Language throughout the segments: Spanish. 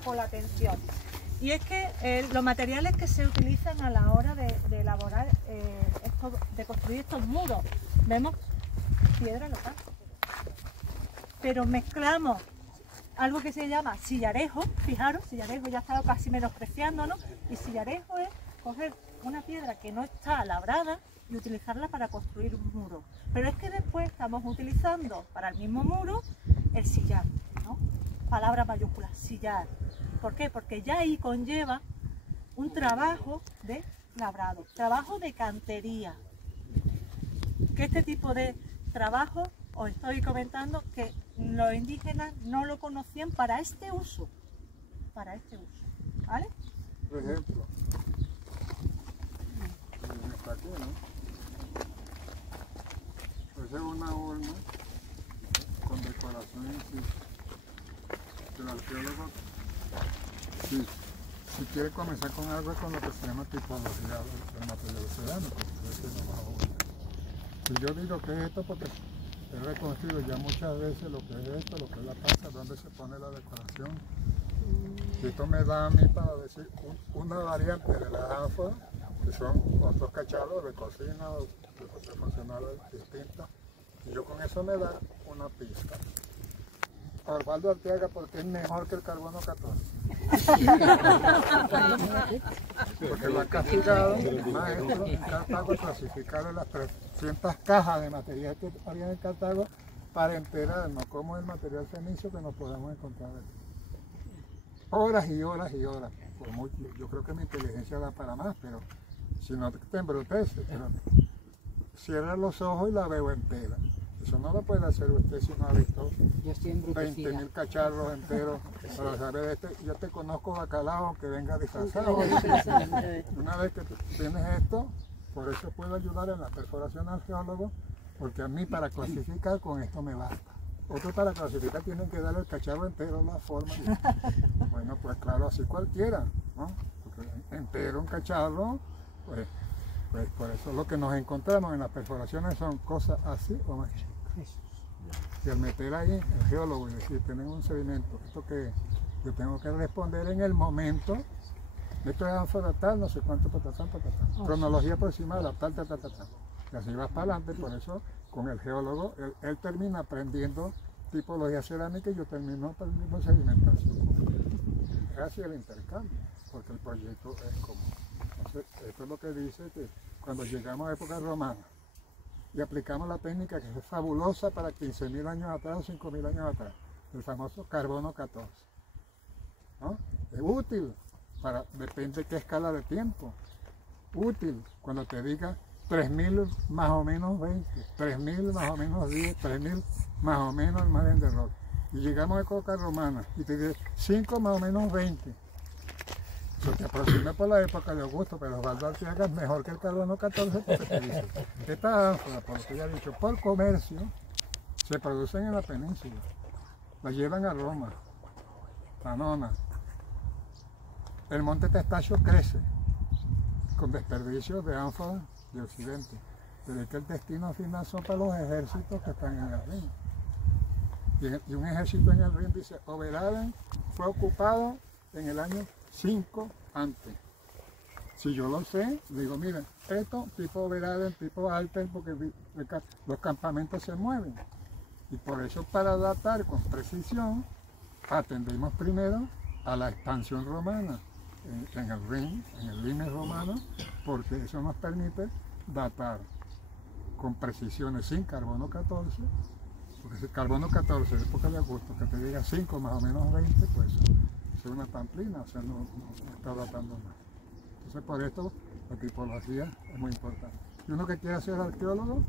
por la atención. Y es que los materiales que se utilizan a la hora de elaborar, de construir estos muros, vemos piedra local, pero mezclamos algo que se llama sillarejo. Fijaros, sillarejo ya está casi menospreciando, ¿no? Y sillarejo es coger una piedra que no está labrada y utilizarla para construir un muro. Pero es que después estamos utilizando para el mismo muro el sillar, ¿no? Palabra mayúscula, sillar. ¿Por qué? Porque ya ahí conlleva un trabajo de labrado, trabajo de cantería. Que este tipo de trabajo, os estoy comentando que los indígenas no lo conocían para este uso, ¿vale? Por ejemplo, está aquí, ¿no? Esa es una urna con decoración en sí. El arqueólogo, si quiere comenzar con algo, es con lo que se llama tipología del material cerámico. Si yo digo que es esto, porque he reconocido ya muchas veces lo que es esto, lo que es la taza, dónde se pone la decoración. Y esto me da a mí para decir una variante de las ánforas, que son otros cacharros de cocina, de cosas funcionales distintas. Y yo con eso me da una pista. Osvaldo Arteaga, porque es mejor que el carbono 14. Porque lo han castigado, maestro, en Cartago, clasificaron las 300 cajas de material que había en Cartago para enterarnos cómo es el material fenicio que nos podemos encontrar aquí. Horas y horas y horas. Yo creo que mi inteligencia da para más, pero si no te embrutece, pero cierra los ojos y la veo entera. Eso no lo puede hacer usted si no ha visto 20.000 cacharros enteros para saber de este. Yo te conozco bacalao que venga disfrazado. Una vez que tienes esto, por eso puedo ayudar en la perforación al geólogo, porque a mí para clasificar con esto me basta. Otros para clasificar tienen que darle el cacharro entero, la forma. Bueno, pues claro, así cualquiera, ¿no? Porque entero un cacharro, pues por eso lo que nos encontramos en las perforaciones son cosas así o más chicas. Y al meter ahí el geólogo y decir, tenemos un sedimento, esto que yo tengo que responder en el momento, esto es ánfora tal, no sé cuánto, patatán, cronología aproximada, tal. Y así vas para adelante, por eso con el geólogo, él termina aprendiendo tipología cerámica y yo termino aprendiendo sedimentación. Es así el intercambio, porque el proyecto es común. Entonces, esto es lo que dice que cuando llegamos a época romana y aplicamos la técnica que es fabulosa para 15.000 años atrás o 5.000 años atrás, el famoso carbono 14, ¿no? Es útil, depende de qué escala de tiempo, útil cuando te diga 3.000 más o menos 20, 3.000 más o menos 10, 3.000 más o menos el margen de error. Y llegamos a época romana y te dice 5 más o menos 20. Eso te aproxima por la época de Augusto, pero Osvaldo Arteaga es mejor que el carbono 14 porque te dice, esta ánfora, por lo que ya he dicho, por comercio, se producen en la península, la llevan a Roma, a Nona. El monte Testacio crece con desperdicios de ánforas de Occidente, pero es que el destino final son para los ejércitos que están en el Rin. Y un ejército en el Rin dice, Oberhausen fue ocupado en el año 5 antes. Si yo lo sé, digo, miren, esto tipo Oberhausen, tipo Alten, porque los campamentos se mueven. Y por eso para datar con precisión, atendemos primero a la expansión romana en el Rin, en el Limes romano, porque eso nos permite datar con precisiones sin carbono 14, porque si carbono 14 de época de Augusto, que te diga 5 más o menos 20, pues es una pamplina, o sea, no está datando más. Entonces por esto la tipología es muy importante. Y uno que quiere ser arqueólogo,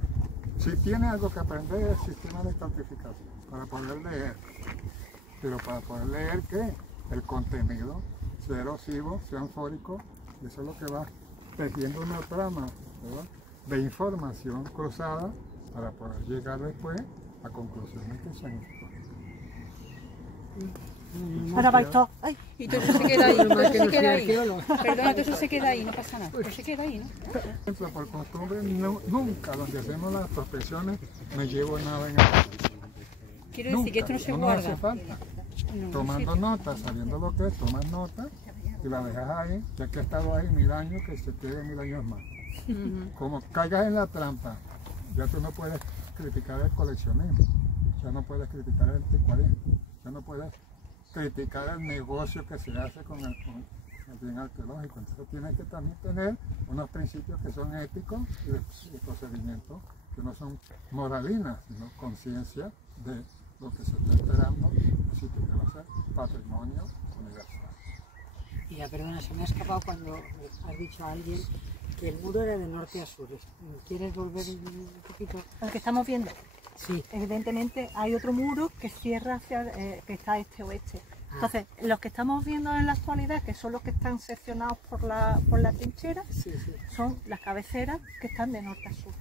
si tiene algo que aprender es el sistema de estratificación, para poder leer. Pero para poder leer, ¿qué? El contenido, sea erosivo, sea anfórico, y eso es lo que va tejiendo una trama, ¿verdad?, de información cruzada para poder llegar después a conclusiones que sean históricas. Ahora va esto. Ay. Y todo eso se queda ahí, todo eso se queda ahí. Perdona, todo eso se queda ahí, no pasa nada. Pues se queda ahí, ¿no? Por ejemplo, por costumbre, nunca donde hacemos las prospecciones me llevo nada en el. Quiero decir que esto no se guarda. No hace falta. tomando nota, sabiendo lo que es, tomas nota y la dejas ahí, ya que ha estado ahí 1000 años, que se quede 1000 años más. Como caigas en la trampa, ya tú no puedes criticar el coleccionismo, ya no puedes criticar el anticuarismo, ya no puedes criticar el negocio que se hace con el bien arqueológico. Entonces tienes que también tener unos principios que son éticos y procedimientos que no son moralinas, sino conciencia de lo que se está esperando, un sitio que va a ser patrimonio universal. Y ya, perdona, se me ha escapado cuando has dicho a alguien que el muro era de norte a sur. ¿Quieres volver un poquito? Lo que estamos viendo. Sí. Evidentemente hay otro muro que cierra hacia que está este-oeste. Entonces, los que estamos viendo en la actualidad, que son los que están seccionados por la trinchera, Sí, sí. son las cabeceras que están de norte a sur,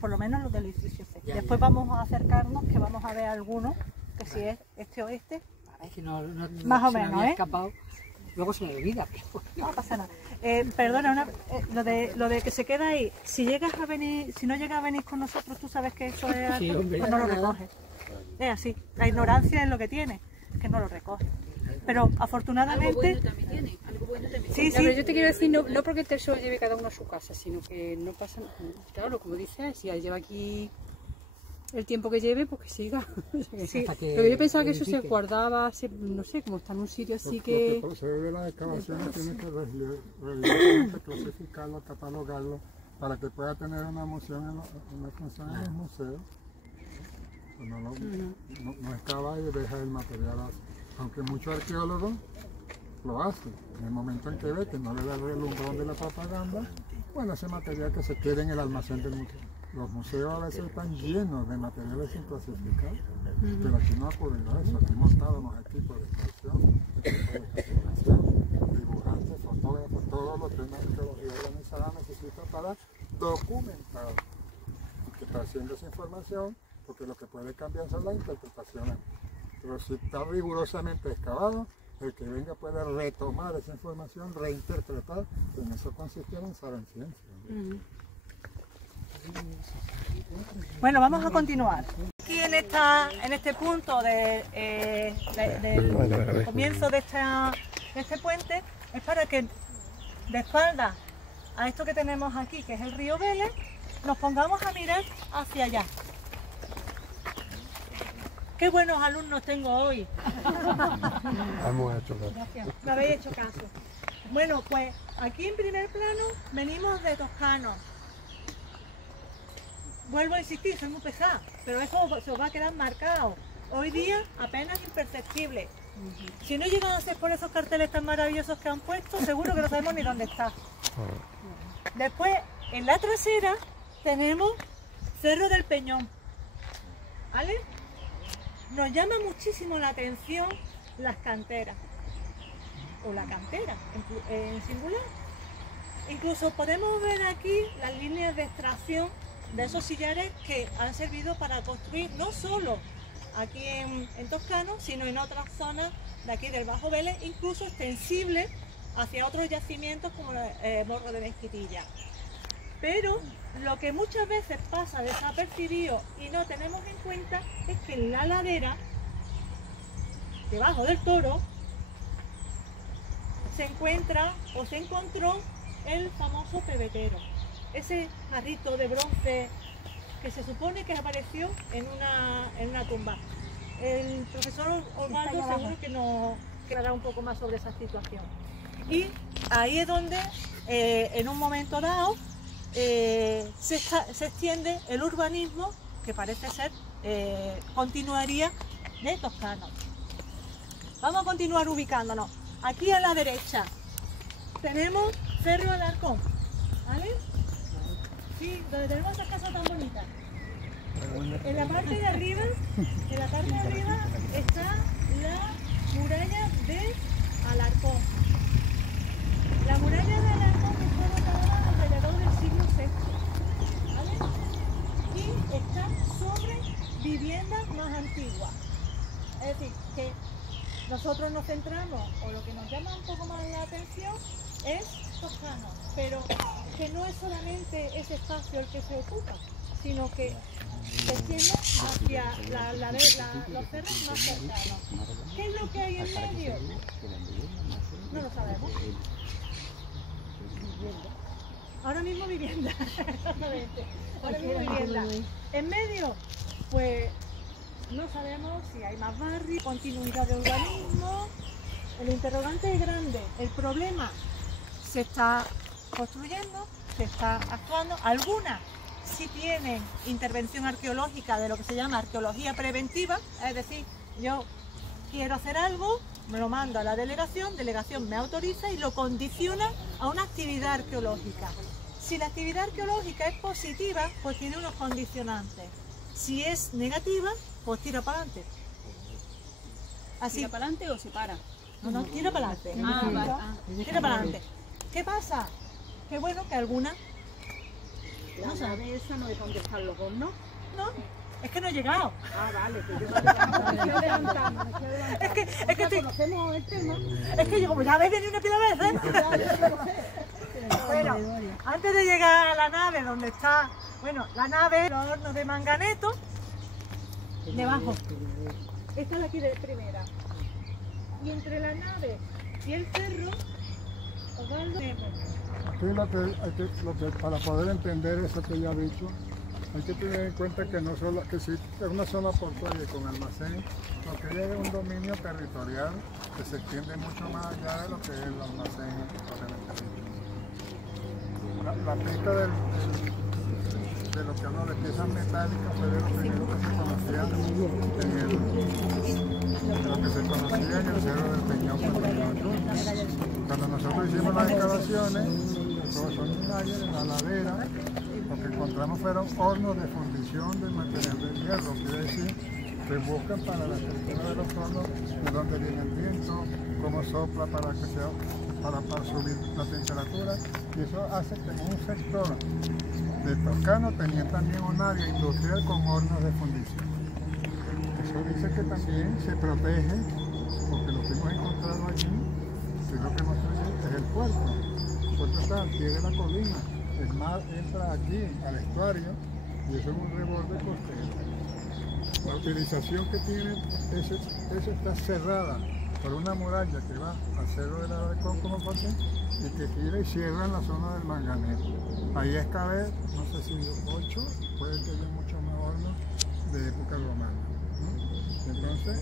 por lo menos los del edificio C. Ya, Después ya. vamos a acercarnos, que vamos a ver algunos, que si es este-oeste, Es que no Más o se me menos, había ¿eh? escapado. Luego se me olvida, pero no pasa nada. Perdona, lo de que se queda ahí, si no llegas a venir con nosotros, tú sabes que eso es Sí, algo, hombre. pues no lo recoges. Es así, la ignorancia es lo que tiene, que no lo recoge. Pero Algo afortunadamente, bueno también tiene, algo bueno también Sí, tiene. sí. Pero yo te quiero decir, no porque te lo lleve cada uno a su casa, sino que no pasa, claro, como dices, si lleva aquí el tiempo que lleve, pues que siga. Sí. hasta que Pero yo pensaba que eso se verifique. guardaba, no sé, como está en un sitio así Lo que... que procede de las excavaciones tiene que revisarlo, clasificarlo, catalogarlo, para que pueda tener una función en los museos. No excava y deja el material así. Aunque muchos arqueólogos lo hacen. En el momento en que ve que no le da el relumbrón de la propaganda, bueno, ese material que se quede en el almacén del museo. Los museos a veces están llenos de materiales sin clasificar, pero aquí no ha ocurrido eso. Aquí montábamos equipos de excavación, equipos de clasificación, dibujantes, fotógrafos, todo lo que una arqueología organizada necesita para documentar que está haciendo esa información, porque lo que puede cambiar son las interpretaciones. Pero si está rigurosamente excavado, el que venga puede retomar esa información, reinterpretar, y en eso consiste en saber ciencia. bueno, vamos a continuar. Aquí en este punto del comienzo de este puente, es para que de espaldas a esto que tenemos aquí, que es el río Vélez, nos pongamos a mirar hacia allá. ¡Qué buenos alumnos tengo hoy! Hemos hecho Gracias, me habéis hecho caso. Bueno, pues aquí en primer plano venimos de Toscano. Vuelvo a insistir, soy muy pesada, pero eso se os va a quedar marcado. Hoy día apenas imperceptible. Si no llegan a ser por esos carteles tan maravillosos que han puesto, seguro que no sabemos ni dónde está. Después, en la trasera, tenemos Cerro del Peñón. ¿Vale? Nos llama muchísimo la atención las canteras, o la cantera en singular. Incluso podemos ver aquí las líneas de extracción de esos sillares que han servido para construir no solo aquí en Toscano, sino en otras zonas de aquí del Bajo Vélez, incluso extensibles hacia otros yacimientos como Morro de Mezquitilla. Pero lo que muchas veces pasa desapercibido y no tenemos en cuenta es que en la ladera, debajo del Toro, se encuentra o se encontró el famoso pebetero, ese jarrito de bronce que se supone que apareció en una tumba. El profesor Osvaldo seguro que nos hablará un poco más sobre esa situación. Y ahí es donde en un momento dado se extiende el urbanismo que parece ser continuaría de Toscano. Vamos a continuar ubicándonos. Aquí a la derecha tenemos Cerro Alarcón, ¿vale? Sí, donde tenemos esta casa tan bonita. En la parte de arriba, está la muralla de Alarcón. La muralla de Alarcón fue botada alrededor del siglo VI, ¿vale? Y está sobre viviendas más antiguas. Es decir, que nosotros nos centramos, o lo que nos llama un poco más la atención, es Toscano, pero que no es solamente ese espacio el que se ocupa, sino que se extiende hacia los cerros más cercanos. ¿Qué es lo que hay en medio? No lo sabemos. Ahora mismo vivienda. Ahora mismo vivienda. En medio, pues no sabemos si hay más barrios, continuidad de urbanismo. El interrogante es grande. El problema se está construyendo, se está actuando. Algunas sí tienen intervención arqueológica de lo que se llama arqueología preventiva, es decir, yo quiero hacer algo, me lo mando a la delegación me autoriza y lo condiciona a una actividad arqueológica. Si la actividad arqueológica es positiva, pues tiene unos condicionantes. Si es negativa, pues tira para adelante. Así. ¿Tira para adelante o se para? No, tira para adelante. Vale. Tira para adelante. ¿Qué pasa? Que bueno, que algunas... La nave esa no es donde están los hornos. No, es que no he llegado. Ah, vale, pues yo me estoy adelantando. Es que estoy... Conocemos el tema. Es que yo, como ya habéis venido una pila de veces. Bueno, antes de llegar a la nave donde está, bueno, la nave, los hornos de manganeto, debajo. Esta es la aquí de primera. Y entre la nave y el cerro, Osvaldo, Aquí para poder entender eso que ya he dicho, hay que tener en cuenta que no solo que si es una zona portuaria con almacén, lo que llega es un dominio territorial que se extiende mucho más allá de lo que es el almacén. La pista de lo que hablo de piezas metálicas fue de lo primero que se conocía en el Cerro del Peñón. Cuando nosotros hicimos las excavaciones, todos son imágenes en la ladera, lo que encontramos fueron hornos de fundición de material de hierro, quiere decir que buscan para la estructura de los hornos de dónde viene el viento, cómo sopla para que sea para subir la temperatura, y eso hace que en un sector de Toscano tenían también un área industrial con hornos de fundición. Eso dice que también se protege, porque lo que hemos encontrado allí, que es lo que hemos traído, es el puerto. El puerto está al pie de la colina, el mar entra aquí al estuario y eso es un reborde costero. La utilización que tiene, eso está cerrada por una muralla que va al Cerro del Alarcón como parte y que gira y cierra en la zona del manganeso. Ahí es caber, no sé si 8, puede que haya muchos más hornos de época romana. Entonces,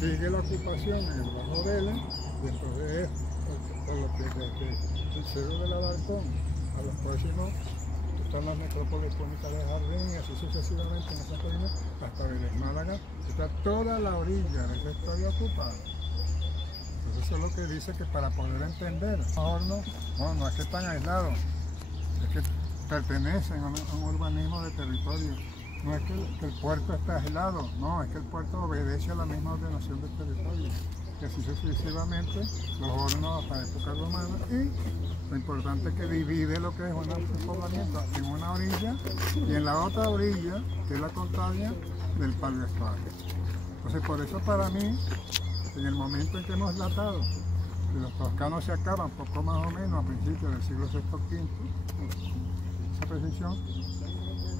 sigue la ocupación en el Bajo Vélez, dentro de esto, por lo que desde el Cerro del Alarcón a los próximos están las metrópolis públicas de Jardín y así sucesivamente en esa colina hasta Vélez Málaga, está toda la orilla de esa historia ocupada. Entonces eso es lo que dice que para poder entender los hornos, no es que están aislados, es que pertenecen a un urbanismo de territorio. No es que el puerto esté aislado, no, es que el puerto obedece a la misma ordenación del territorio. Y así sucesivamente los hornos hasta época romana, y lo importante es que divide lo que es un poblamiento en una orilla y en la otra orilla, que es la contraria del paleoestuario. Entonces por eso para mí, en el momento en que hemos datado, que los toscanos se acaban poco más o menos a principios del siglo VI-V, esa precisión,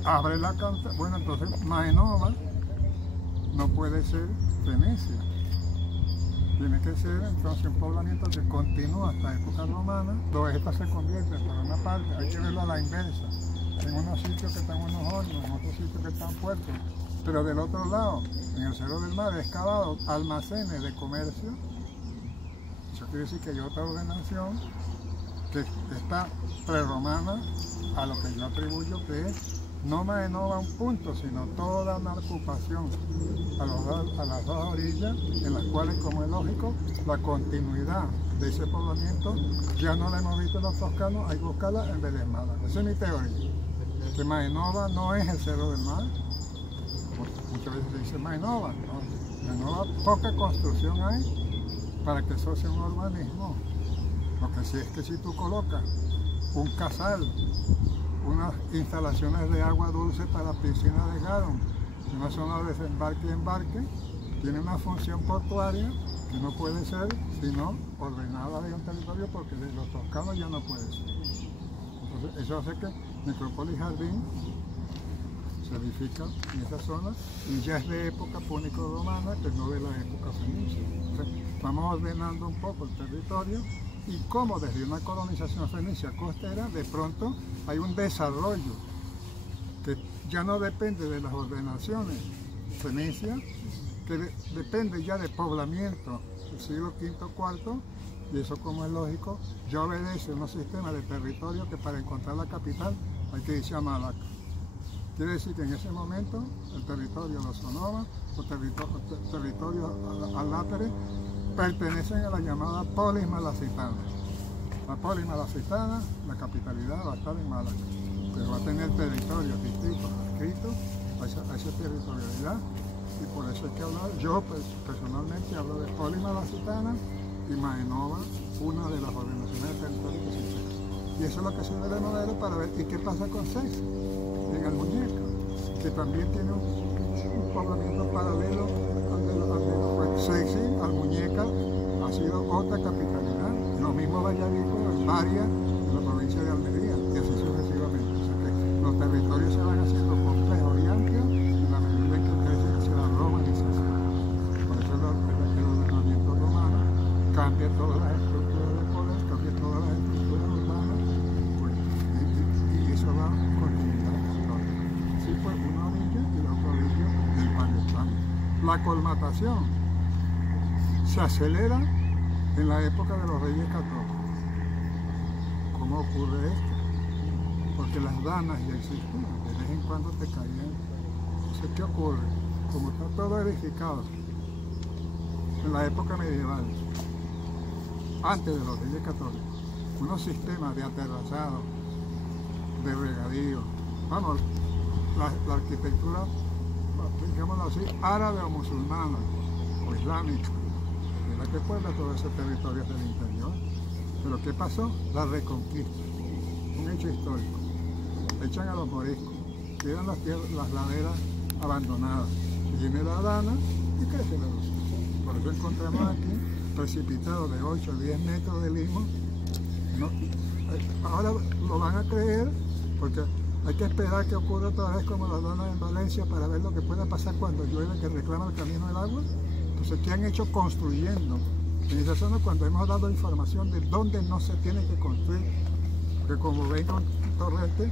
abre la canta, bueno, entonces Maenova no puede ser Venecia. Tiene que ser entonces un poblamiento que continúa hasta época romana, donde esta se convierte por una parte, hay que verlo a la inversa, en unos sitios que están unos hornos, en otros sitios que están puertos, pero del otro lado, en el Cerro del Mar, excavado almacenes de comercio. Eso quiere decir que hay otra ordenación que está prerromana a lo que yo atribuyo que es no Maenova un punto, sino toda una ocupación a las dos orillas, en las cuales, como es lógico, la continuidad de ese poblamiento ya no la hemos visto en los toscanos, hay que buscarla en Vélez Málaga. Esa es mi teoría, que Maenova no es el Cerro del Mar. Muchas veces se dice Maenova, no. Maenova poca construcción hay para que eso sea un urbanismo. Lo que sí es que si tú colocas un casal, unas instalaciones de agua dulce para piscinas de Garon, una zona de desembarque y embarque, tiene una función portuaria que no puede ser sino ordenada de un territorio, porque los toscanos ya no puede ser. Entonces eso hace que Necrópolis Jardín se edifica en esa zona y ya es de época púnico-romana, que no de la época fenicia. Entonces, vamos ordenando un poco el territorio y como desde una colonización fenicia costera, de pronto hay un desarrollo que ya no depende de las ordenaciones fenicias, que depende ya de poblamiento del siglo V, IV, y eso, como es lógico, ya obedece a unos sistemas de territorio que para encontrar la capital hay que irse a Malaca. Quiere decir que en ese momento el territorio de los Sonomas o territorios aláteres pertenecen a la llamada polis malacitana. La polis malacitana, la capitalidad va a estar en Malaca, pero va a tener territorios distintos adscritos a esa territorialidad, y por eso hay que hablar, yo personalmente hablo de polis malacitana y Maenova, una de las ordenaciones de territorio que se integra. Y eso es lo que sirve de modelo para ver, ¿y qué pasa con Sexi? En Almuñeca, que también tiene un poblamiento paralelo al de Sexi. Almuñeca ha sido otra capitalidad, lo mismo Vallavico, en Varia, en la provincia de Almería, y así sucesivamente. O sea que los territorios se van haciendo complejos y amplios en la medida en que crecen hacia la romanización. Por eso el ordenamiento romano cambia todas las estructuras de poder, cambia todas las estructuras urbanas, pues, y eso va continuidad. Así pues, una orilla y la otra orilla del paleoislámico. La colmatación se acelera en la época de los reyes católicos. ¿Cómo ocurre esto? Porque las danas ya existían, de vez en cuando te caían. Entonces, ¿qué ocurre? Como está todo edificado en la época medieval, antes de los reyes católicos, unos sistemas de aterrazado, de regadío, vamos, la arquitectura, digámoslo así, árabe o musulmana o islámica, es la que puebla todo ese territorio del interior. Pero ¿qué pasó? La reconquista, un hecho histórico. Echan a los moriscos, quedan las laderas abandonadas, y viene la dana y crece la luz. Por eso encontramos aquí precipitados de 8 a 10 metros de limo. No, ahora lo van a creer porque hay que esperar que ocurra otra vez como las danas en Valencia para ver lo que pueda pasar cuando llueve, que reclama el camino del agua. Entonces, ¿qué han hecho? Construyendo en esa zona cuando hemos dado información de dónde no se tiene que construir. Porque como ven con torrente,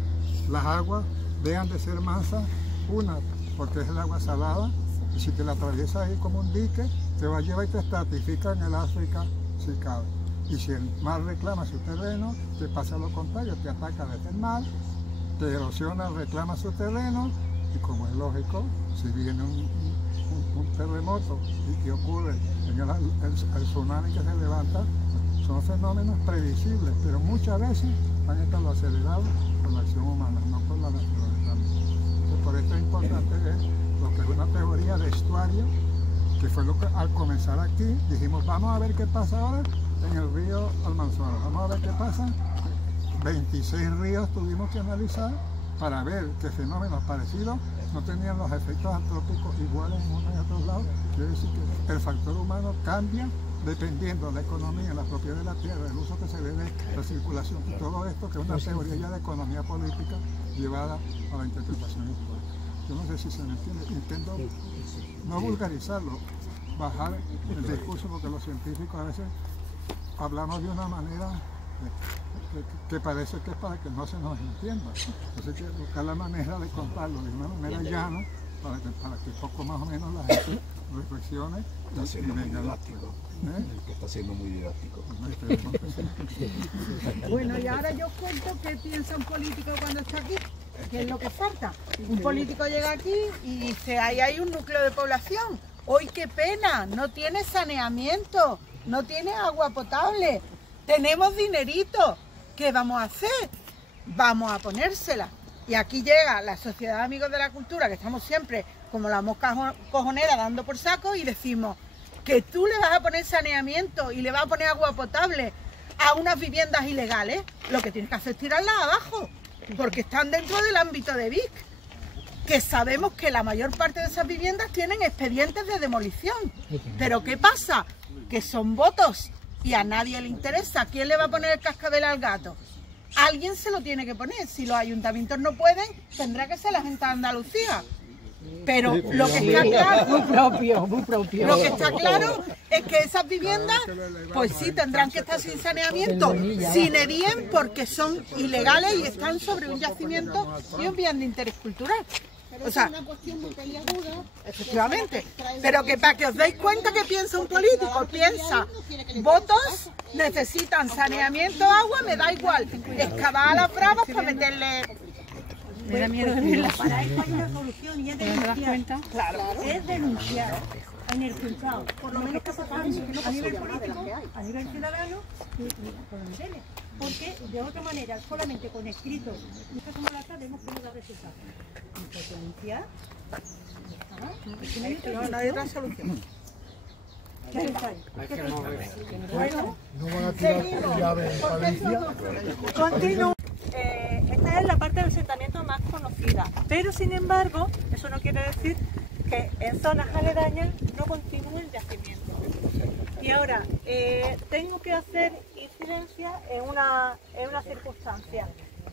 las aguas dejan de ser mansas, una porque es el agua salada, y si te la atraviesas ahí como un dique, te va a llevar y te estratifica en el África si cabe. Y si el mar reclama su terreno, te pasa lo contrario, te ataca desde el mar, te erosiona, reclama su terreno, y como es lógico, si viene un terremoto y que ocurre en el tsunami que se levanta, son fenómenos previsibles, pero muchas veces han estado acelerados por la acción humana, no por la naturaleza. Entonces, por eso es importante ver lo que es una teoría de estuario, que fue lo que al comenzar aquí dijimos, vamos a ver qué pasa ahora en el río Almanzora, vamos a ver qué pasa. 26 ríos tuvimos que analizar para ver qué fenómenos parecidos no tenían los efectos antrópicos iguales en unos y otros lados. Quiere decir que el factor humano cambia dependiendo de la economía, la propiedad de la tierra, el uso que se le dé, la circulación, y todo esto que es una teoría ya de economía política llevada a la interpretación histórica. Yo no sé si se me entiende, intento no vulgarizarlo, bajar el discurso, porque los científicos a veces hablamos de una manera que parece que es para que no se nos entienda. Entonces hay que buscar la manera de contarlo de una manera llana para que poco más o menos la gente reflexione y venga didáctico. El que está siendo muy didáctico. Bueno, y ahora yo cuento qué piensa un político cuando está aquí, qué es lo que falta. Un político llega aquí y dice, ahí hay un núcleo de población, hoy qué pena, no tiene saneamiento, no tiene agua potable, tenemos dinerito, ¿qué vamos a hacer? Vamos a ponérsela. Y aquí llega la Sociedad de Amigos de la Cultura, que estamos siempre como la mosca cojonera dando por saco, y decimos que tú le vas a poner saneamiento y le vas a poner agua potable a unas viviendas ilegales, lo que tienes que hacer es tirarlas abajo, porque están dentro del ámbito de Vic, que sabemos que la mayor parte de esas viviendas tienen expedientes de demolición. Pero ¿qué pasa? Que son votos y a nadie le interesa. ¿Quién le va a poner el cascabel al gato? alguien se lo tiene que poner. Si los ayuntamientos no pueden, tendrá que ser la gente de Andalucía. Pero lo que está claro, Muy propio. lo que está claro es que esas viviendas, pues sí, tendrán que estar sin saneamiento, sin bien, porque son ilegales y están sobre un yacimiento y un bien de interés cultural. O sea, efectivamente, pero que para que os deis cuenta que piensa un político, piensa votos, necesitan saneamiento, agua, me da igual, excavar a las bravas para meterle... Me da miedo de verlas. Para esto hay una solución y es ¿Te das denunciar. cuenta? Es denunciar en el juzgado. Por lo menos que está pasando a nivel político, a nivel ciudadano y por donde viene. Porque de otra manera, solamente con escritos, nosotros como la sabemos que no da resultado. Entonces, denunciar. No hay otra solución. No van a tirar llaves en Valencia. Continúo. Esta es la parte del asentamiento más conocida, pero sin embargo, eso no quiere decir que en zonas aledañas no continúe el yacimiento. Y ahora, tengo que hacer incidencia en una circunstancia.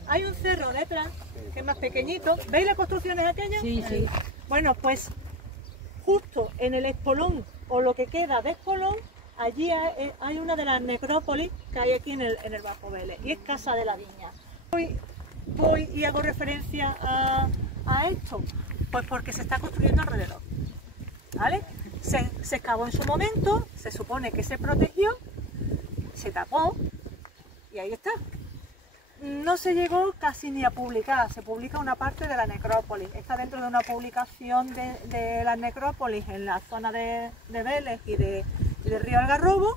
Hay un cerro detrás, que es más pequeñito. ¿Veis las construcciones aquellas? Sí, sí. Bueno, pues justo en el espolón, o lo que queda de espolón, allí hay una de las necrópolis que hay aquí en el Bajo Vélez, y es Casa de la Viña. Voy y hago referencia a esto, pues porque se está construyendo alrededor, ¿vale? Se excavó en su momento, se supone que se protegió, se tapó y ahí está. No se llegó casi ni a publicar, se publica una parte de la necrópolis, está dentro de una publicación de la necrópolis en la zona de Vélez y de Río Algarrobo.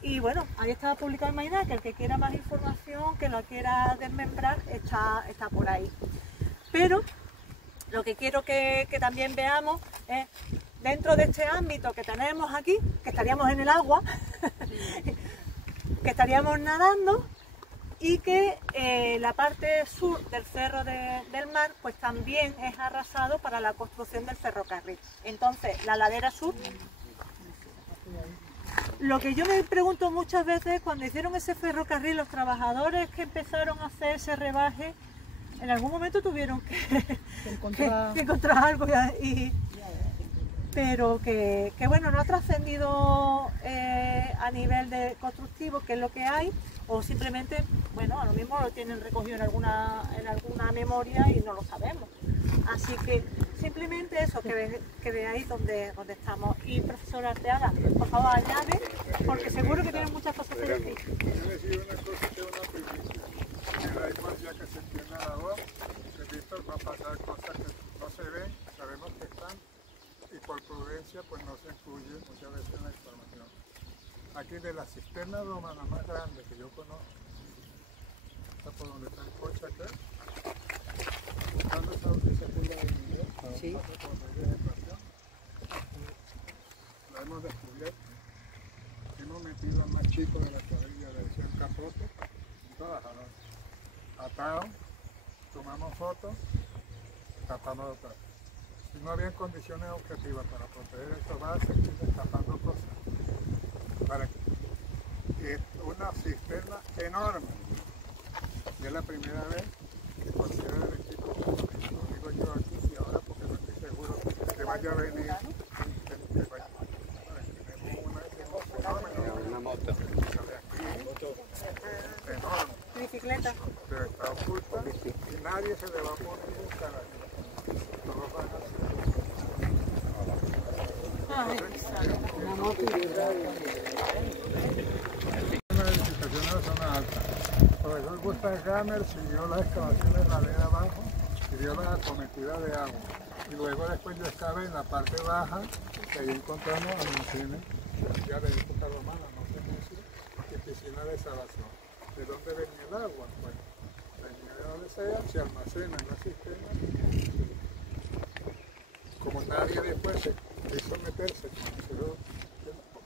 Y bueno, ahí está publicado en Mainá, que el que quiera más información, que lo quiera desmembrar, está por ahí. Pero lo que quiero que también veamos es, dentro de este ámbito que tenemos aquí, que estaríamos en el agua, que estaríamos nadando, y que la parte sur del Cerro del Mar pues también es arrasado para la construcción del ferrocarril. Entonces, la ladera sur... Lo que yo me pregunto muchas veces, cuando hicieron ese ferrocarril, los trabajadores que empezaron a hacer ese rebaje, en algún momento tuvieron que encontrar algo, pero que bueno, no ha trascendido a nivel de constructivo, que es lo que hay, o simplemente, bueno, a lo mismo lo tienen recogido en alguna memoria y no lo sabemos. Así que simplemente eso, que veáis dónde estamos. Y profesor Arteaga, por favor añade, porque seguro que tienen muchas cosas que decir. Quiero decir una cosa que es una primicia. Que da igual ya que se entienda la voz, que visto va a pasar cosas que no se ven, sabemos que están, y por prudencia pues no se incluye muchas veces en la información. Aquí de la cisterna romana más grande que yo conozco, está por donde está el coche acá. Sí. La hemos descubierto, hemos metido al más chico de la cuadrilla de ese capote, un trabajador, atado, tomamos fotos, tapamos otra. Si no había condiciones objetivas para proteger esto, va a seguir destapando cosas. Es una cisterna enorme, y es la primera vez que considero el equipo, lo digo yo aquí y ahora porque no estoy seguro que vaya a venir, tenemos una moto enorme, Bicicleta. pero está oculta y nadie se le va a poder buscar aquí. Todos van a Las edificaciones de zona alta. El profesor Gustav Gammer siguió las excavaciones de la ladera abajo y vio la acometida de agua. Y luego después yo excavé en la parte baja, que ahí encontramos almacenes ya de época romana, no sé mucho, y piscina de salvación. ¿De dónde venía el agua? Pues venía de donde sea, se almacena en la cisterna. Como nadie después se quiso meterse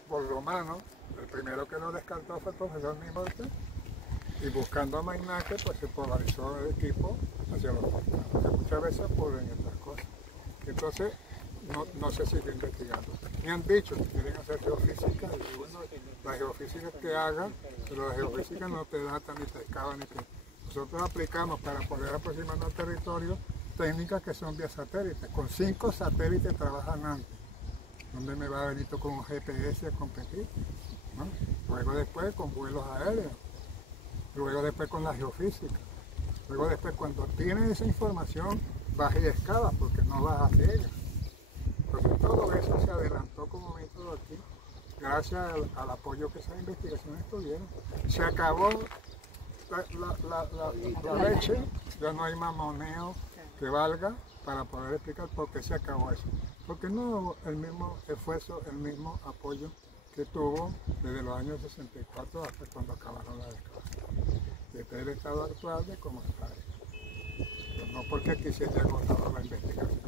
por romano, el primero que lo descartó fue el profesor Nimonte, y buscando a Mainaque pues se polarizó el equipo hacia los portales, porque muchas veces ocurren estas cosas. Entonces no se sigue investigando. Me han dicho que quieren hacer geofísica, y bueno, la geofísica que hagan, pero la geofísica no te data ni te excava ni te... Nosotros aplicamos para poder aproximarnos al territorio técnicas que son vía satélite. Con 5 satélites trabajan antes. ¿Dónde me va a venir tú con un GPS a competir? ¿No? Luego después con vuelos aéreos. Luego después con la geofísica. Luego después cuando tienes esa información vas y excavas porque no vas a ciegas. Entonces todo eso se adelantó como método aquí gracias al apoyo que esas investigaciones tuvieron. Se acabó la leche, ya no hay mamoneo que valga para poder explicar por qué se acabó eso. Porque no hubo el mismo esfuerzo, el mismo apoyo que tuvo desde los años 64 hasta cuando acabaron las excavaciones. Desde el estado actual de cómo está hecho. Pero no porque aquí se haya agotado la investigación.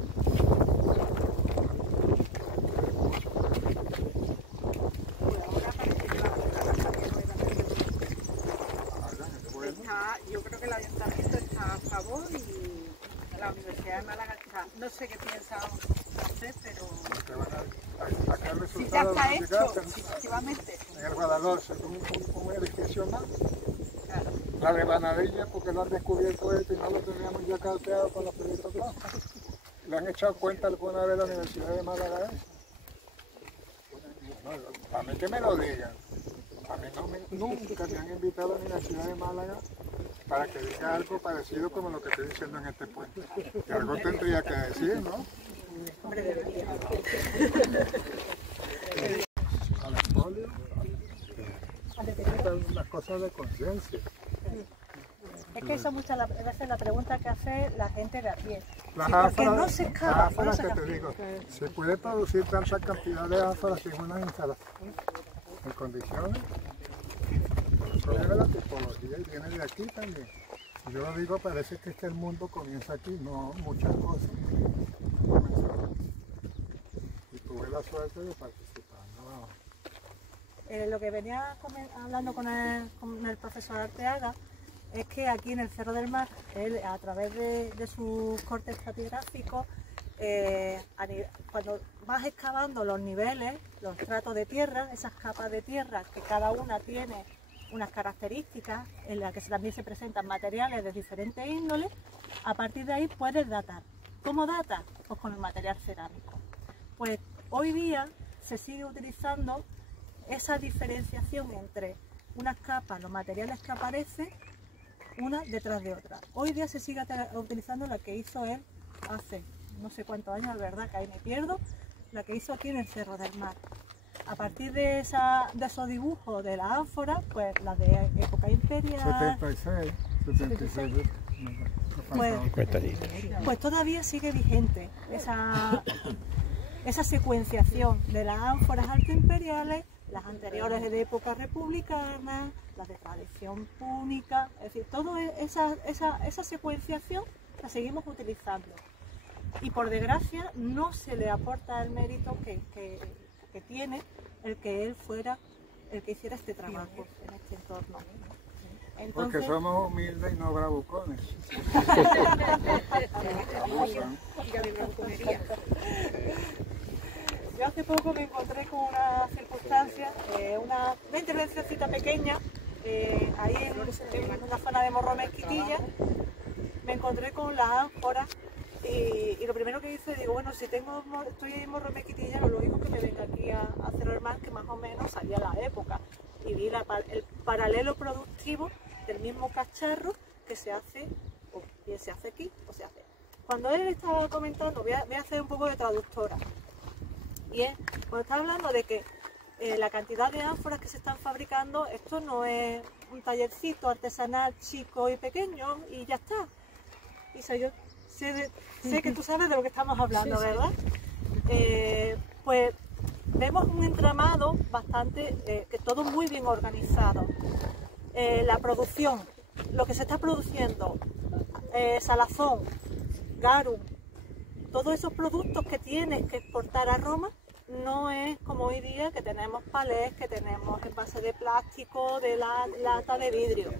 Yo creo que el ayuntamiento está a favor y la Universidad de Málaga está. No sé qué piensan hacer, pero Si ya está hecho, efectivamente. En el Guadalhorce, un edificio más. Claro. La de Banadilla, porque lo han descubierto esto y no lo teníamos ya carteado con los proyectos blancos. ¿Le han echado cuenta alguna vez la Universidad de Málaga eso? A mí que me lo digan. A mí nunca me han invitado a la Universidad de Málaga para que diga algo parecido como lo que estoy diciendo en este puente. Que algo tendría que decir, ¿no? Hombre, debería. Al espolio, estas son las cosas de conciencia. Es que eso muchas veces la pregunta que hace la gente de a pie. Las porque ánforas, no se excava. las ánforas que te digo, se puede producir tanta cantidad de ánforas en una instalación en condiciones. Eso viene de la tipología y viene de aquí también. Yo lo digo, parece que el mundo comienza aquí, no muchas cosas comenzaron. Y tuve la suerte de participar. ¿No? Lo que venía hablando con el profesor Arteaga es que aquí en el Cerro del Mar, él a través de sus cortes estratigráficos, cuando vas excavando los niveles, los estratos de tierra, esas capas de tierra que cada una tiene unas características en las que también se presentan materiales de diferentes índoles, a partir de ahí puedes datar. ¿Cómo datas? Pues con el material cerámico. Pues hoy día se sigue utilizando esa diferenciación entre unas capas, los materiales que aparecen, una detrás de otra. Hoy día se sigue utilizando la que hizo él hace no sé cuántos años, la verdad que ahí me pierdo, la que hizo aquí en el Cerro del Mar. A partir de esos dibujos de la ánfora, pues las de época imperial, 76. Pues todavía sigue vigente esa secuenciación de las ánforas altoimperiales, las anteriores de época republicana, las de tradición púnica, es decir, toda esa secuenciación la seguimos utilizando. Y por desgracia no se le aporta el mérito que tiene el que él fuera el que hiciera este trabajo en este entorno. Entonces, porque somos humildes y no bravucones. Yo hace poco me encontré con una circunstancia, una intervencióncita pequeña, ahí en una zona de Morro Mezquitilla, me encontré con las ánforas y lo primero que hice, digo, bueno, si estoy en Morro Mezquitilla, lo lógico es que me venga aquí a Cerro del Mar, que más o menos salía la época, y vi el paralelo productivo del mismo cacharro que se hace, o bien se hace aquí, o se hace. Cuando él estaba comentando, voy a hacer un poco de traductora. Bien, cuando está hablando de que la cantidad de ánforas que se están fabricando, esto no es un tallercito artesanal chico y pequeño y ya está. Y yo sé que tú sabes de lo que estamos hablando, sí, ¿verdad? Pues vemos un entramado bastante, que todo muy bien organizado. La producción, lo que se está produciendo, salazón, garum, todos esos productos que tienes que exportar a Roma, no es como hoy día que tenemos palés, que tenemos envases de plástico, de lata de vidrio.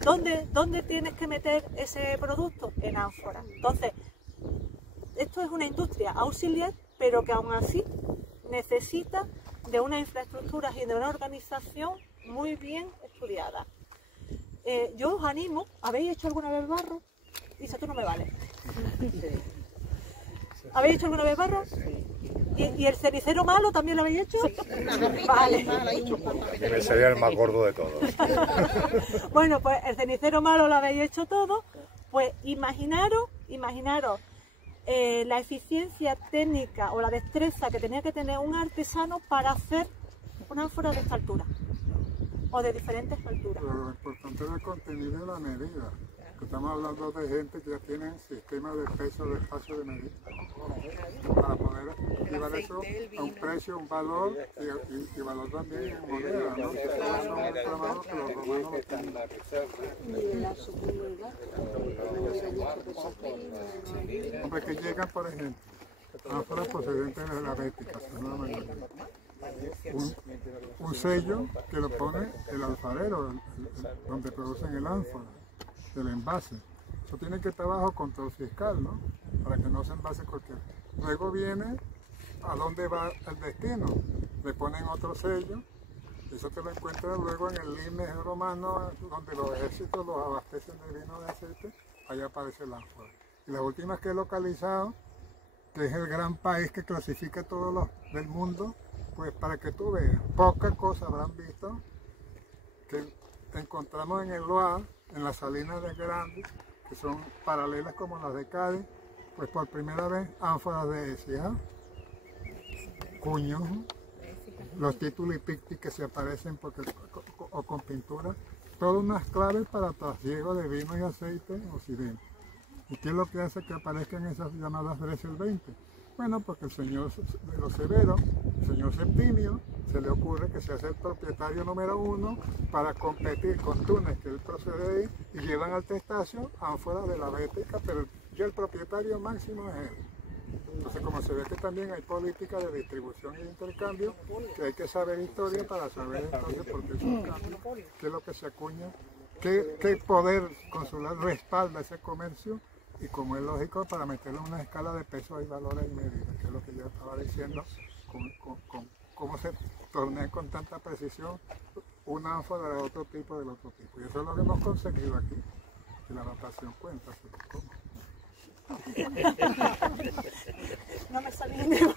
¿Dónde tienes que meter ese producto? En ánfora. Entonces, esto es una industria auxiliar, pero que aún así necesita de unas infraestructuras y de una organización muy bien estudiada. yo os animo, ¿habéis hecho alguna vez barro? Dice, tú no me vales. ¿Habéis hecho alguna vez barro? ¿Y el cenicero malo también lo habéis hecho? Vale. Que sería el más gordo de todos. Bueno, pues el cenicero malo lo habéis hecho todo. Pues imaginaros la eficiencia técnica o la destreza que tenía que tener un artesano para hacer una ánfora de esta altura o de diferentes alturas. Pero lo importante es el contenido y la medida. Que estamos hablando de gente que ya tiene sistemas de peso, de espacio, de medida. Para poder llevar eso a un precio, un valor y valor también en moneda, ¿no? Que son reclamados que los romanos lo tienen. Hombre, que llegan, por ejemplo, ánforas procedentes de la Bética, un sello que lo pone el alfarero, donde producen el ánfora, el envase. Eso tiene que estar bajo control fiscal, ¿no? Para que no se envase cualquier. Luego viene a dónde va el destino. Le ponen otro sello. Eso te lo encuentras luego en el Limes romano, donde los ejércitos los abastecen de vino de aceite. Ahí aparece el ánfora. Y la última que he localizado, que es el gran país que clasifica todos los del mundo, pues para que tú veas, pocas cosas habrán visto que encontramos en el Loire, en las salinas de Grandes, que son paralelas como las de Cádiz, pues por primera vez ánforas de Écija, cuños, los títulos y picti que se aparecen porque, o con pintura, todas unas claves para trasiego de vino y aceite en Occidente. ¿Y qué es lo que hace que aparezcan esas llamadas Dresel 20? Bueno, porque el señor de los Severos, el señor Septimio, se le ocurre que se hace el propietario número 1 para competir con Túnez, que él procede de ahí, y llevan al Testaccio ánforas de la Bética, pero ya el propietario máximo es él. Entonces, como se ve que también hay política de distribución e intercambio, que hay que saber historia para saber entonces por qué son cambios, qué es lo que se acuña, qué poder consular respalda ese comercio, y como es lógico, para meterlo en una escala de pesos y valores y medidas, que es lo que yo estaba diciendo, cómo se tornea con tanta precisión una ánfora de otro tipo del otro tipo. Y eso es lo que hemos conseguido aquí, que la datación cuenta. ¿Cómo? No me salió ningún.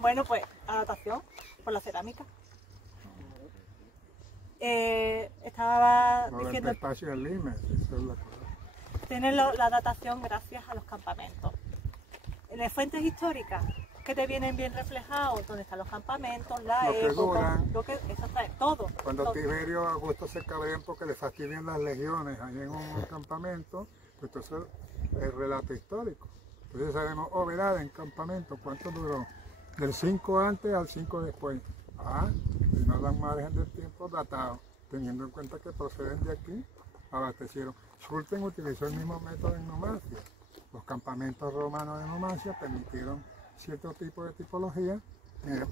Bueno, pues adaptación por la cerámica. Estaba diciendo... el espacio del Limes, eso es la cosa. Tienen la datación gracias a los campamentos. En las fuentes históricas que te vienen bien reflejados, donde están los campamentos, la época, eso está todo. Cuando todo. Tiberio Augusto se cabrean porque le fastidian las legiones ahí en un campamento, pues entonces es relato histórico. Entonces sabemos, verá, en campamento, ¿cuánto duró? Del 5 antes al 5 después. Y no dan margen del tiempo datado, teniendo en cuenta que proceden de aquí, abastecieron. Schulten utilizó el mismo método en Numancia. Los campamentos romanos de Numancia permitieron cierto tipo de tipología.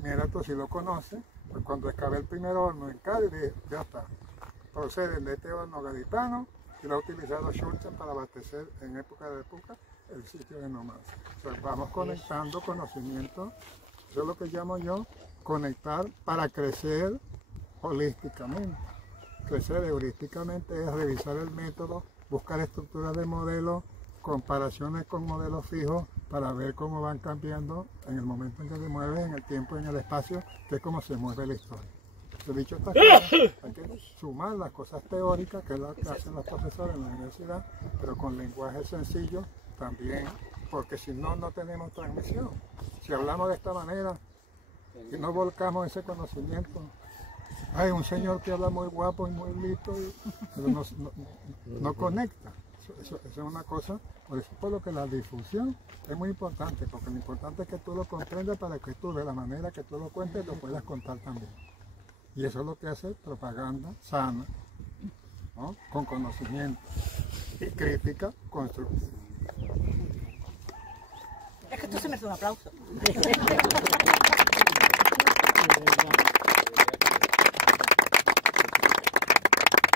Mira tú si lo conoces, pues cuando excavé el primer horno en Cádiz, ya está. Proceden de este horno gaditano y lo ha utilizado Schulten para abastecer en época de época el sitio de Numancia. O sea, vamos conectando conocimientos, eso es lo que llamo yo conectar para crecer holísticamente. Crecer heurísticamente es revisar el método, buscar estructuras de modelos, comparaciones con modelos fijos para ver cómo van cambiando en el momento en que se mueven, en el tiempo y en el espacio, que es como se mueve la historia. He dicho estas cosas, hay que sumar las cosas teóricas, que es lo que hacen los profesores en la universidad, pero con lenguaje sencillo también, porque si no, no tenemos transmisión. Si hablamos de esta manera y no volcamos ese conocimiento, hay un señor que habla muy guapo y muy listo, pero no conecta. Eso es una cosa, por eso por lo que la difusión es muy importante, porque lo importante es que tú lo comprendas para que tú de la manera que tú lo cuentes lo puedas contar también. Y eso es lo que hace propaganda sana, ¿no? Con conocimiento y crítica constructiva. Es que esto se merece un aplauso.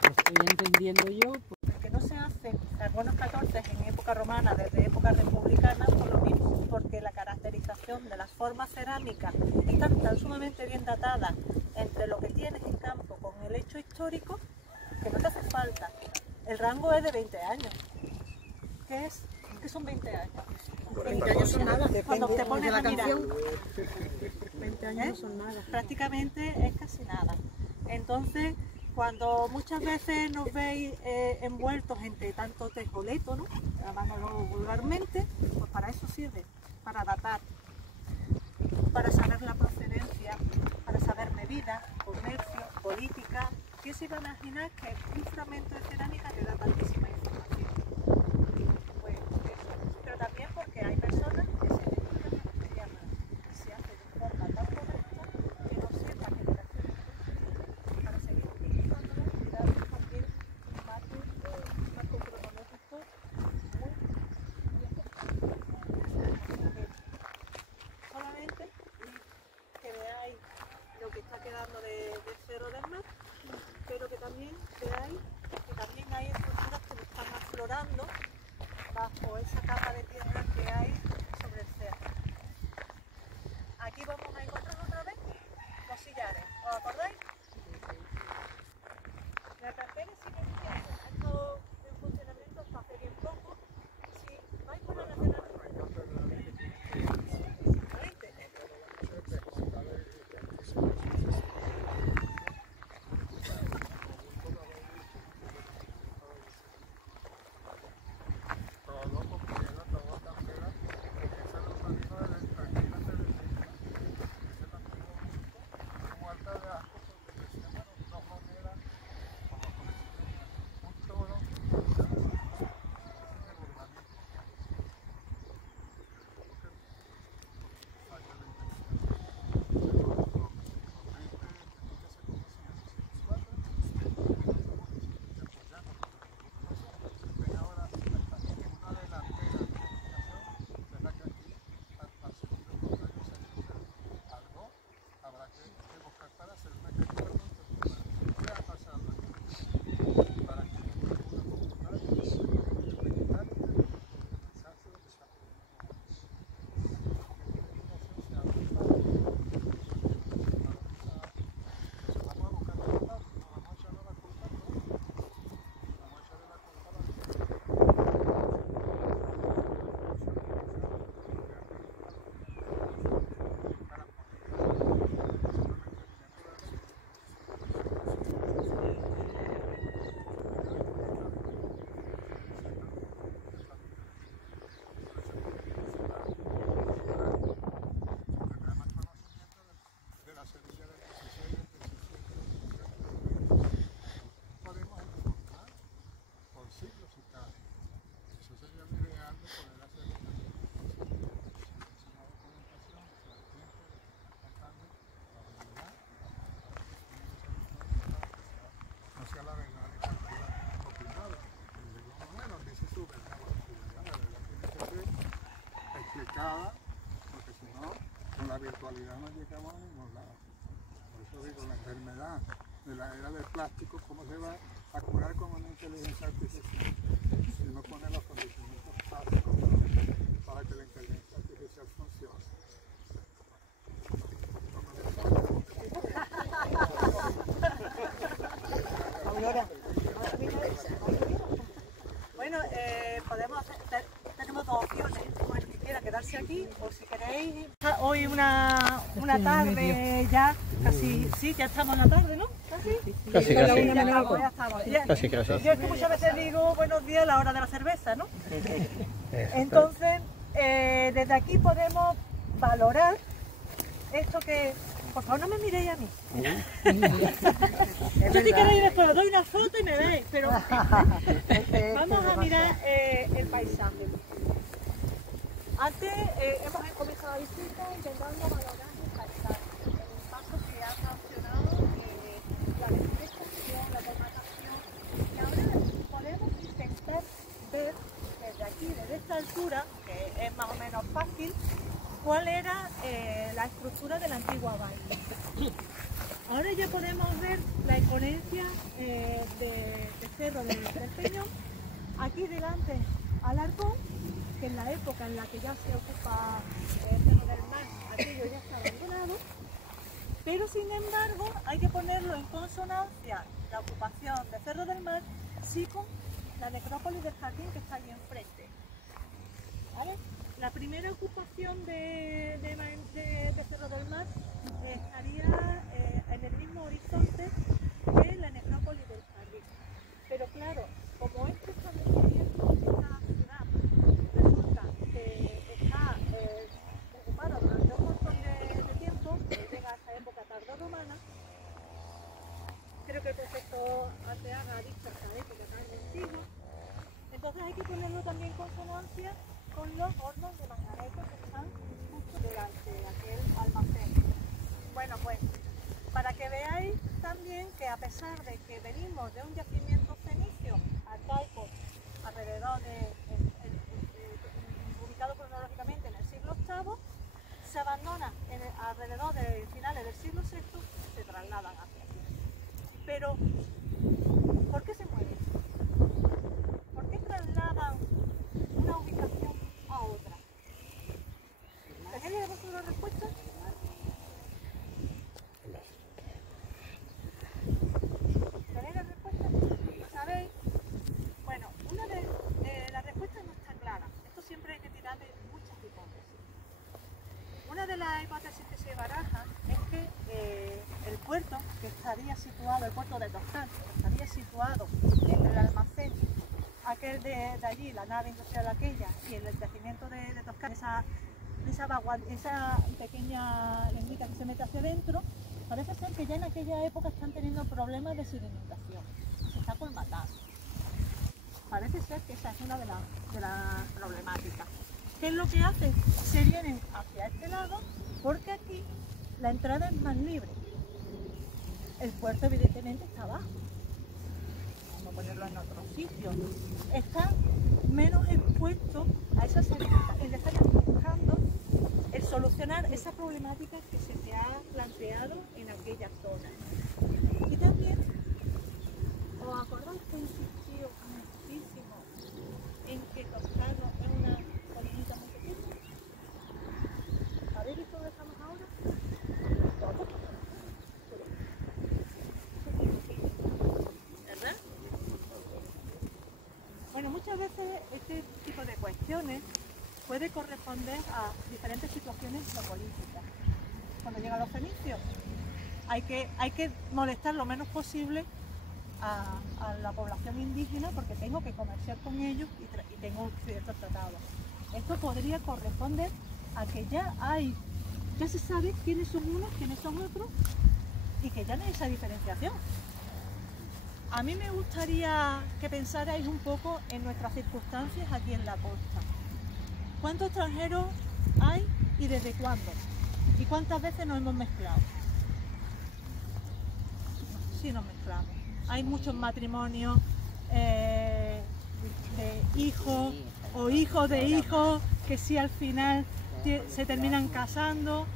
Estoy entendiendo yo. Que no se hace carbonos 14 en época romana, desde época republicana, por lo mismo, porque la caracterización de las formas cerámicas están tan sumamente bien datadas entre lo que tienes en campo con el hecho histórico, que no te hace falta. El rango es de 20 años. ¿Qué son 20 años? 20 años son nada. Cuando te pones a mirar, 20 años no son nada. prácticamente es casi nada. Entonces, cuando muchas veces nos veis envueltos entre tanto tejoleto, ¿no? Llamándolo vulgarmente, pues para eso sirve, para datar, para saber la procedencia, para saber medida, comercio, política. ¿Quién se iba a imaginar que un fragmento de cerámica te da tantísima información? Pues eso, pero también porque hay personas que se dedican a estudiarla y se hace de forma tan correcta que no sepa que le hace para seguir utilizándola y darle también un marco cronológico muy solamente que veáis lo que está quedando de Cerro del Mar, pero que también veáis que también hay estructuras que están aflorando bajo esa capa de tierra que hay sobre el cerro. Aquí vamos a encontrar otra vez los sillares, ¿os acordáis? La cartera sigue vigente, ha estado en funcionamiento hasta hace bien poco. Si vais por la nacional, porque si no, con la virtualidad no llegamos a ningún lado. Por eso digo, la enfermedad de la era del plástico, ¿cómo se va a curar con una inteligencia artificial? Si no pone los condicionamientos básicos para que la inteligencia artificial funcione. Bueno, podemos hacer, tenemos dos opciones, o el que quiera quedarse aquí, o si queréis, hoy una tarde ya, casi, sí, ya estamos en la tarde, ¿no? Casi. Ya estamos. Casi. Yo es que muchas veces digo buenos días a la hora de la cerveza, ¿no? Entonces, desde aquí podemos valorar esto que... Por favor, no me miréis a mí. Yo si queréis después os doy una foto y me veis, pero vamos a mirar el paisaje. Antes hemos comenzado la visita intentando valorar el paisaje, el impacto que ha ocasionado la deforestación, la colmatación, y ahora podemos intentar ver desde aquí, desde esta altura, que es más o menos fácil, cuál era la estructura de la antigua bahía. Ahora ya podemos ver la imponencia de Cerro del Peñón. Aquí delante Alarcón, que en la época en la que ya se ocupa Cerro del Mar, aquello ya está abandonado. Pero sin embargo hay que ponerlo en consonancia la ocupación de Cerro del Mar sí con la necrópolis del jardín que está allí enfrente. ¿Vale? La primera ocupación de Cerro del Mar estaría en el mismo horizonte que la necrópolis del jardín. Pero claro, como este establecimiento, esta ciudad, resulta que está ocupada durante un montón de tiempo, que llega a esa época tardorromana, creo que el prefecto Arteaga ha dicho esta época tan antigua, entonces hay que ponerlo también en consonancia con los hornos de manganeso que están justo delante de aquel almacén. Bueno, pues para que veáis también que a pesar de que venimos de un yacimiento fenicio arcaico alrededor ubicado cronológicamente en el siglo VIII, se abandona alrededor de finales del siglo VI y se trasladan hacia aquí. Pero, ¿por qué se mueven? ¿Por qué trasladan una ubicación a otra? ¿Tenéis vosotros la respuesta? ¿Tenéis la respuesta? ¿Lo sabéis? Bueno, una de las respuestas no está clara. Esto siempre hay que tirar de muchas hipótesis. Una de las hipótesis que se baraja es que el puerto que estaría situado, el puerto de Toscán, que estaría situado entre el almacén aquel de allí, la nave industrial aquella, y el yacimiento de Toscán, esa pequeña lengüita que se mete hacia adentro, parece ser que ya en aquella época están teniendo problemas de sedimentación, se está colmatando. Parece ser que esa es una de las problemáticas. ¿Qué es lo que hacen? Se vienen hacia este lado porque aquí la entrada es más libre. El puerto evidentemente está abajo. Vamos a ponerlo en otro sitio. Está menos expuesto a esa sedimentación. El estar buscando el solucionar esa problemática que se te ha planteado en aquella zona. Y también, ¿os acordáis que insistió muchísimo en que Toscano es una colinita muy pequeña? ¿Habéis visto dónde estamos ahora? ¿Verdad? Bueno, muchas veces este tipo de cuestiones puede corresponder a diferentes situaciones geopolíticas. Cuando llegan los fenicios, hay que molestar lo menos posible a la población indígena porque tengo que comerciar con ellos y tengo ciertos tratados. Esto podría corresponder a que ya se sabe quiénes son unos, quiénes son otros y que ya no hay esa diferenciación. A mí me gustaría que pensarais un poco en nuestras circunstancias aquí en la costa. ¿Cuántos extranjeros hay y desde cuándo? ¿Y cuántas veces nos hemos mezclado? Sí, nos mezclamos. Hay muchos matrimonios de hijos o hijos de hijos que sí al final se terminan casando.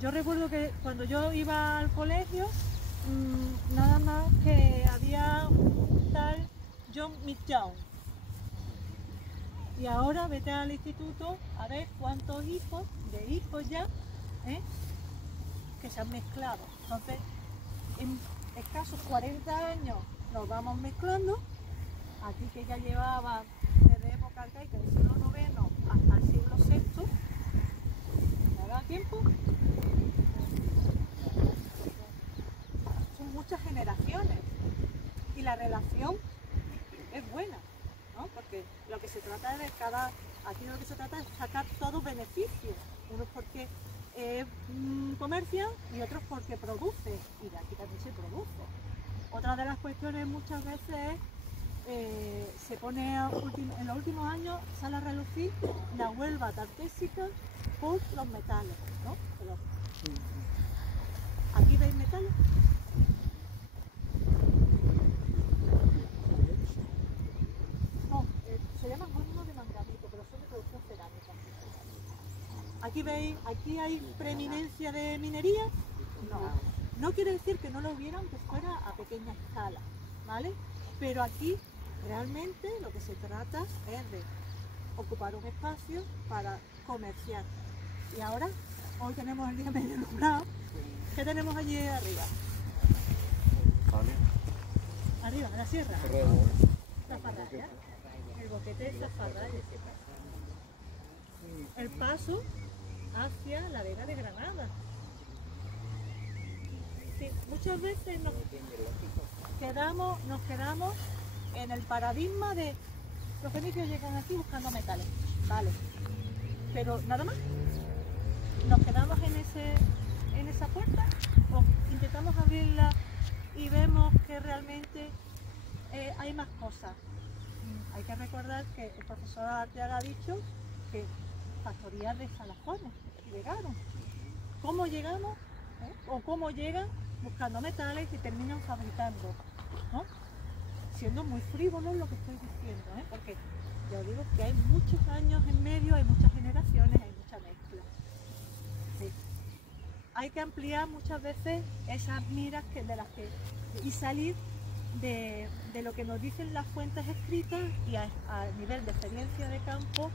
Yo recuerdo que cuando yo iba al colegio, nada más que había un tal John Mitchell. Y ahora vete al instituto a ver cuántos hijos ya, que se han mezclado. Entonces, en escasos 40 años nos vamos mezclando. Aquí que ya llevaba desde época arcaica del siglo IX hasta el siglo VI. ¿Me da tiempo? Son muchas generaciones y la relación es buena, ¿no? Porque lo que se trata es aquí lo que se trata es sacar todos beneficios, unos porque comercian y otros porque produce, y de aquí también se produce. Otra de las cuestiones muchas veces se pone en los últimos años, sale a relucir la huelga tartésica por los metales, ¿no? Pero, ¿aquí veis metales? No, se llaman hornos de manganito, pero son de producción cerámica. Aquí veis, aquí hay preeminencia de minería. No quiere decir que no lo hubiera aunque fuera a pequeña escala, ¿vale? Pero aquí realmente lo que se trata es de ocupar un espacio para comerciar. Y ahora, hoy tenemos el día medio nublado, ¿Qué tenemos allí arriba? Arriba, en la sierra. Zafarraya. El boquete de Zafarraya. El paso hacia la Vega de Granada. Sí, muchas veces nos quedamos en el paradigma de los fenicios llegan aquí buscando metales, vale, pero nada más. Nos quedamos en esa puerta o intentamos abrirla y vemos que realmente hay más cosas. Hay que recordar que el profesor Arteaga ha dicho que factorías de salazones llegaron. ¿Cómo llegamos? ¿O cómo llegan? Buscando metales y terminan fabricando, ¿no? Siendo muy frívolo lo que estoy diciendo, porque ya os digo que hay muchos años en medio, hay muchas generaciones, hay mucha mezcla. Sí. Hay que ampliar muchas veces esas miras y salir de lo que nos dicen las fuentes escritas y a nivel de experiencia de campo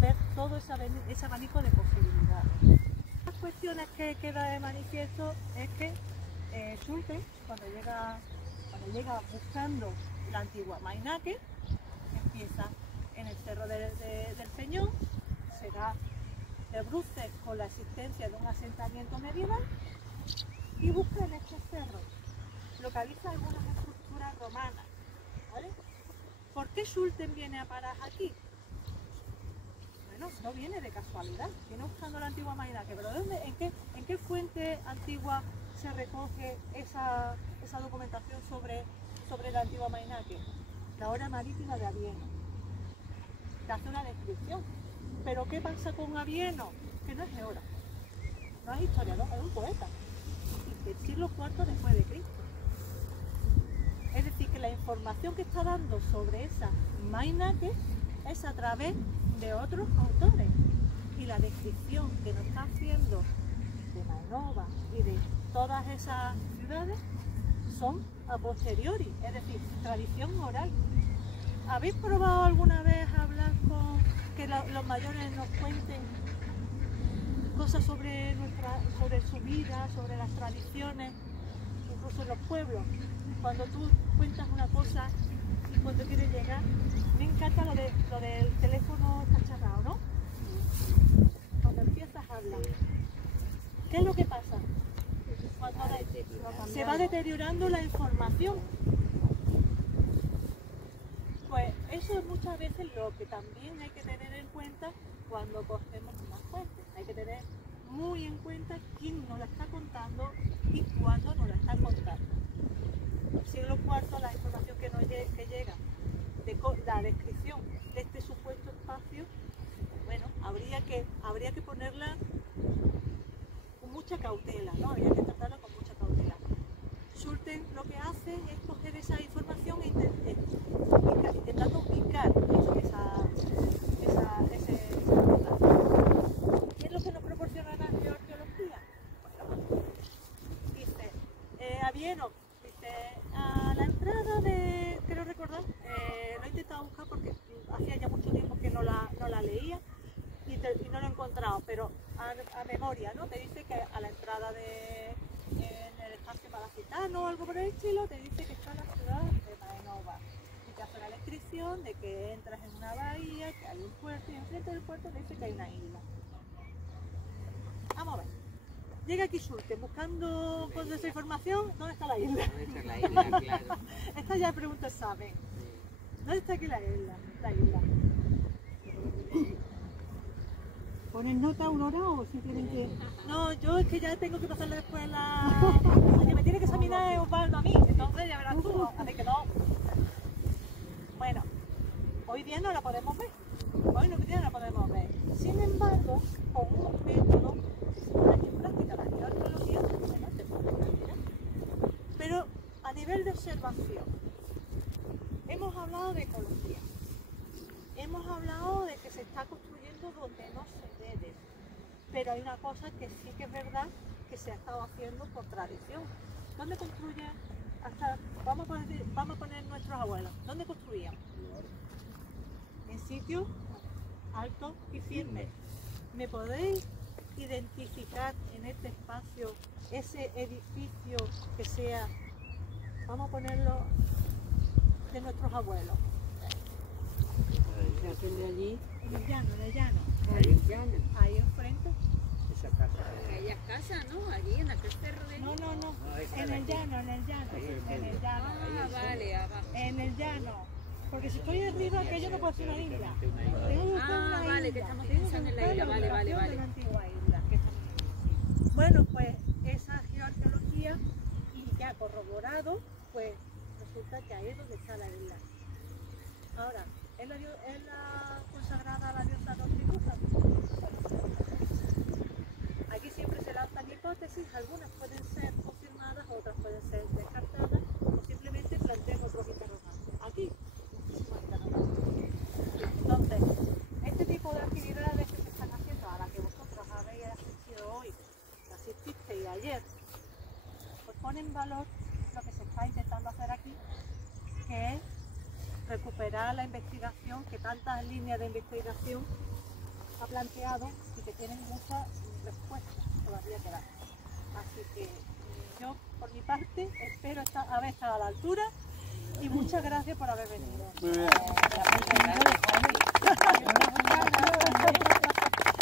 ver todo ese abanico de posibilidades. Las cuestiones que queda de manifiesto es que Schulte, cuando llega buscando la antigua Mainaque, empieza en el cerro del Peñón, se da de bruces con la existencia de un asentamiento medieval y busca en estos cerros, localiza algunas estructuras romanas, ¿vale? ¿Por qué Schulte viene a parar aquí? Bueno, no viene de casualidad, viene buscando la antigua Mainaque, pero ¿en qué fuente antigua se recoge esa documentación sobre la antigua Mainaque? La obra marítima de Avieno, que hace una descripción. Pero ¿qué pasa con Avieno? Que no es geógrafo, no es historiador, es un poeta, y del siglo IV después de Cristo. Es decir, que la información que está dando sobre esa Mainaque es a través de otros autores, y la descripción que nos está haciendo de Mainova y de todas esas ciudades son a posteriori, es decir, tradición oral. ¿Habéis probado alguna vez hablar con que los mayores nos cuenten cosas sobre su vida, sobre las tradiciones, incluso en los pueblos? Cuando tú cuentas una cosa y cuando quieres llegar, me encanta lo del teléfono cacharrado, ¿no? Cuando empiezas a hablar, ¿qué es lo que pasa? Cuando se va deteriorando la información. Pues eso es muchas veces lo que también hay que tener en cuenta cuando cogemos una fuente. Hay que tener muy en cuenta quién nos la está contando y cuándo nos la está contando. Siglo IV, la información que llega, la descripción de este supuesto espacio, bueno, habría que ponerla con mucha cautela, ¿no? Habría que tratarla con mucha cautela. Schulte lo que hace es coger esa información e intentando ubicar ese lugar. ¿Qué es lo que nos proporciona la geología? Bueno, dice, Avieno, dice, a la entrada de, quiero recordar, lo he intentado buscar porque hacía ya mucho tiempo que no la leía y no lo he encontrado, pero a memoria, ¿no? Te dice que a la entrada en el espacio palacitano o algo por el estilo, te dice que está la ciudad de Mainova. Y te hace la descripción de que entras en una bahía, que hay un puerto, y enfrente del puerto te dice que hay una isla. Vamos a ver. Llega aquí Schulte buscando con esa información, ¿dónde está la isla? ¿Dónde está la isla? Claro. Esta ya pregunta examen. ¿Dónde está aquí la isla? ¿Pones nota a una hora o simplemente...? No, yo es que ya tengo que pasarle después que me tiene que examinar es Osvaldo a mí, entonces ya verás tú, así que no. Bueno, hoy día no la podemos ver, sin embargo, con un método, en práctica la geología, bueno, te puedes mirar. Pero a nivel de observación, hemos hablado de ecología, hemos hablado de que se está construyendo donde no se debe, pero hay una cosa que sí que es verdad que se ha estado haciendo por tradición. ¿Dónde construyen? Vamos a poner nuestros abuelos. ¿Dónde construían? En sitios altos y firmes. ¿Me podéis identificar en este espacio ese edificio que sea, vamos a ponerlo, de nuestros abuelos. Aquel de allí, En el llano, en el llano. Ahí enfrente. Aquellas casas, ¿no? Allí en aquel cerro de... No, en el llano, en el llano, en el llano. Ah, vale, abajo. En el llano. Porque si estoy arriba, aquello no puede ser una isla. Tengo que buscar una vale, isla. que estamos Tengo pensando en la buscar isla, vale, ubicación vale. de una antigua isla que estamos viendo. Bueno, pues esa geoarqueología, y ya corroborado, pues resulta que ahí es donde está la isla. Ahora, ¿es la consagrada a la diosa Noctiluca? Aquí siempre se lanzan hipótesis, algunas pueden ser confirmadas, otras pueden ser descartadas, o simplemente plantean otros interrogantes. Aquí, muchísimos interrogantes. Entonces, este tipo de actividades que se están haciendo, a las que vosotros habéis asistido hoy, que asististeis ayer, pues pone en valor lo que se está intentando hacer aquí, que es recuperar la investigación que tantas líneas de investigación ha planteado y que tienen muchas respuestas todavía que dar. Así que yo, por mi parte, espero haber estado a la altura y muchas gracias por haber venido.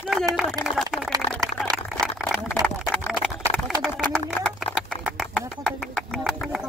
No, ya hay otra generación que viene detrás. ¿Fotos de familia?